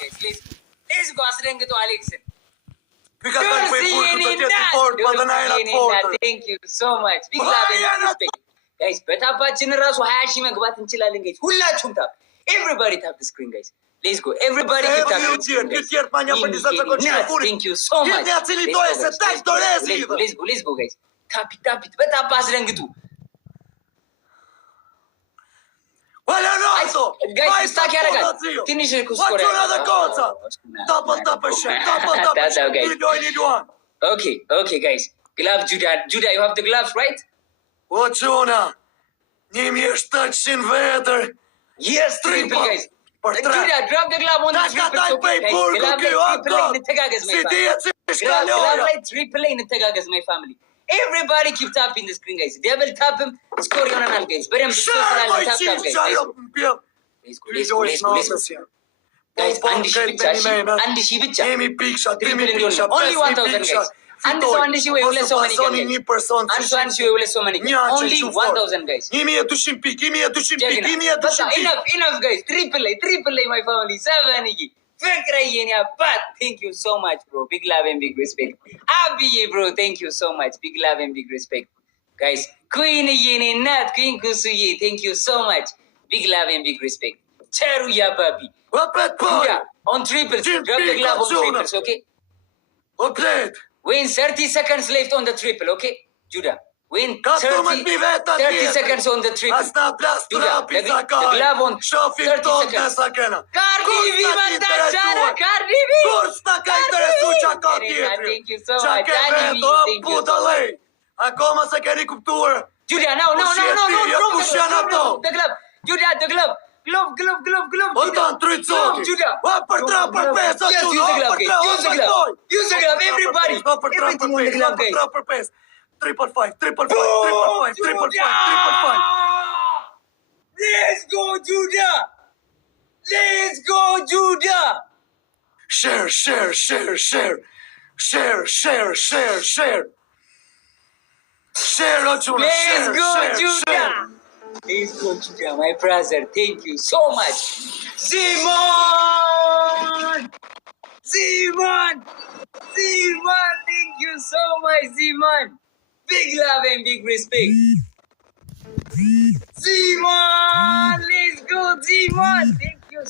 guys. Let's go አስደንግጦ አሌክስን። Fica tranquilo, curto, tu te forte, quando não era forte. Thank you so much. Big love and respect. Guys, በታፓችን ራሱ 20 ሺህ መግባት እንችላለን guys. ሁላችሁም ታፕ. Everybody tap the screen guys. Let's go. Everybody keep tapping the screen guys. Thank you so much. Let's go guys. Tap it. በታፕ አስደንግጡ. Olha nosso! Guys, stack ያደርጋል። ትንሽ What's another cosa? Tapa, shit. Need one. Okay, guys. Glove, Judah, you have the gloves, right? What's una? Nie miesz touching weather. Yes, triple, guys. Judah, drop the glove on the triple, okay, guys. Glove like triple in the Tegagas, my family. Glove like triple in the Tegagas, my family. Everybody keep tapping the screen, guys. Double tap him, score on an guys. But I'm just tap, guys. Let's go. Guys, Andy Shibicha. Only 1,000 guys. And so Andy Shiwe will so many guys. And so Andy Shiwe will so many. Only 1,000 guys. Give me a tushimpi. Enough guys. Triple A, my family. 7 but thank you so much, bro. Big love and big respect. Abby, bro. Thank you so much. Big love and big respect. Guys, Queen Queen Kusuye. Thank you so much. Big love and big respect. Cheruya, papi. Judah, on triples. Drop the glove on triples, okay? Win 30 seconds left on the triple, okay? Judah, win 30 seconds on the triple. Judah, the glove on 30 seconds. Cardi B, Cardi B. Thank you so much. Cardi B, thank you so much. Acum să chiar cuptură. Judah, no. The glove. Judah, the glove. Glove. Hold on, 3 seconds. Judah. Upper trapper pass. Yes, use the glove, guys. Use the glove, everybody. Everything on the glove, guys. Trapper pass. 555. Let's go, Judah. Share. Let's go, Judah, my brother. Thank you so much. Simon. Thank you so much, Simon. Big love and big respect. Simon, let's go, Simon.